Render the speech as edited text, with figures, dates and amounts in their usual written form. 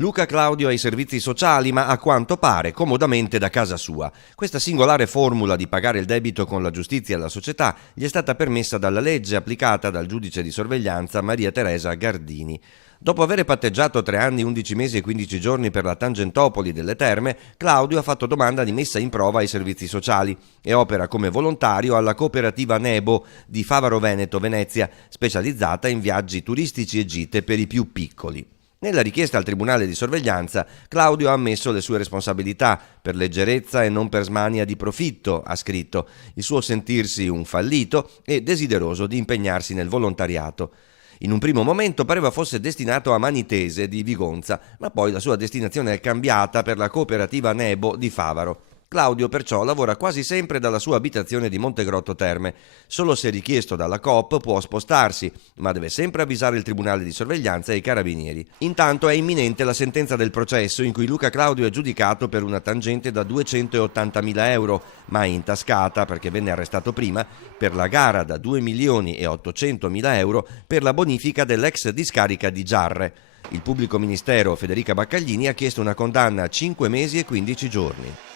Luca Claudio ai servizi sociali, ma a quanto pare comodamente da casa sua. Questa singolare formula di pagare il debito con la giustizia e la società gli è stata permessa dalla legge applicata dal giudice di sorveglianza Maria Teresa Gardini. Dopo aver patteggiato 3 anni, 11 mesi e 15 giorni per la Tangentopoli delle Terme, Claudio ha fatto domanda di messa in prova ai servizi sociali e opera come volontario alla cooperativa Nebo di Favaro Veneto, Venezia, specializzata in viaggi turistici e gite per i più piccoli. Nella richiesta al Tribunale di sorveglianza, Claudio ha ammesso le sue responsabilità per leggerezza e non per smania di profitto, ha scritto, il suo sentirsi un fallito e desideroso di impegnarsi nel volontariato. In un primo momento pareva fosse destinato a Manitese di Vigonza, ma poi la sua destinazione è cambiata per la cooperativa Nebo di Favaro. Claudio perciò lavora quasi sempre dalla sua abitazione di Montegrotto Terme. Solo se richiesto dalla Coop può spostarsi, ma deve sempre avvisare il Tribunale di sorveglianza e i Carabinieri. Intanto è imminente la sentenza del processo in cui Luca Claudio è giudicato per una tangente da 280.000 euro, mai intascata perché venne arrestato prima, per la gara da 2.800.000 euro per la bonifica dell'ex discarica di Giarre. Il pubblico ministero Federica Baccaglini ha chiesto una condanna a 5 mesi e 15 giorni.